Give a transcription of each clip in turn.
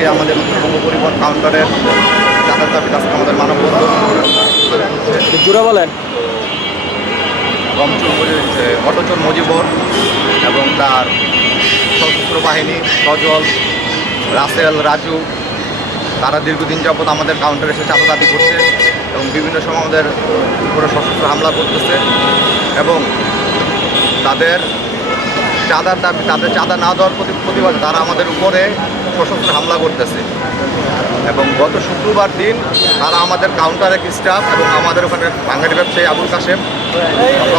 আজকে আমাদের উত্তরবঙ্গ পরিবহন কাউন্টারের চাঁদার দাবিতে আজকে আমাদের মানববন্ধন জুড়ে বলেন। অটোচর মজিবর এবং তার সশস্ত্র বাহিনী সজল রাসেল রাজু তারা দীর্ঘদিন যাবৎ আমাদের কাউন্টারে এসে চাঁদা দাবি করছে এবং বিভিন্ন সময় আমাদের উপরে সশস্ত্র হামলা করতেছে এবং তাদের চাঁদার দাবি তাদের চাঁদা না দেওয়ার প্রতি প্রতিবাদে তারা আমাদের উপরে সশস্ত্র হামলা করতেছে। এবং গত শুক্রবার দিন তারা আমাদের কাউন্টার এক স্টাফ এবং আমাদের ওখানে বাঙালি ব্যবসায়ী আবুল কাশেম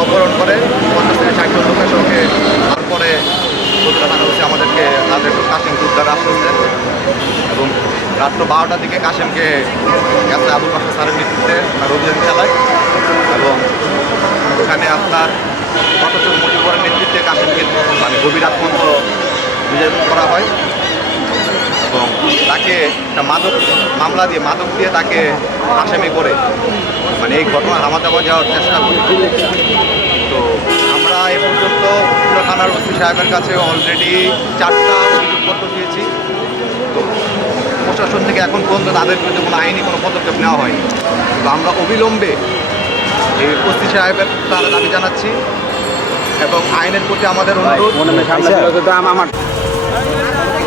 অপহরণ করে পঞ্চাশ থেকে ষাট জন লোকের সঙ্গে তারপরে আমাদেরকে তাদের কাশেমকে উদ্ধার আশ্বাস দেন এবং রাত্র বারোটার দিকে কাশেমকে গেছে আবুল কাশেম স্যারের নেতৃত্বে অভিযান চালায়। এবং ওখানে আপনার কতজন মজিবরের নেতৃত্বে করা হয় এবং তাকে একটা মাদক মামলা দিয়ে মাদক দিয়ে তাকে আসামি করে। মানে এই ঘটনা হামাদাবাদ যাওয়ার চেষ্টা করি। তো আমরা এ পর্যন্ত উত্তরা থানার ওসি সাহেবের কাছে অলরেডি চারটা অভিযোগপত্র দিয়েছি তো প্রশাসন থেকে এখন পর্যন্ত তাদের বিরুদ্ধে কোনো আইনি কোনো পদক্ষেপ নেওয়া হয়নি। তো আমরা অবিলম্বে এই ওসি সাহেবের তার দাবি জানাচ্ছি এবং আইনের প্রতি আমাদের অনুরোধ। আমার ¡Vamos!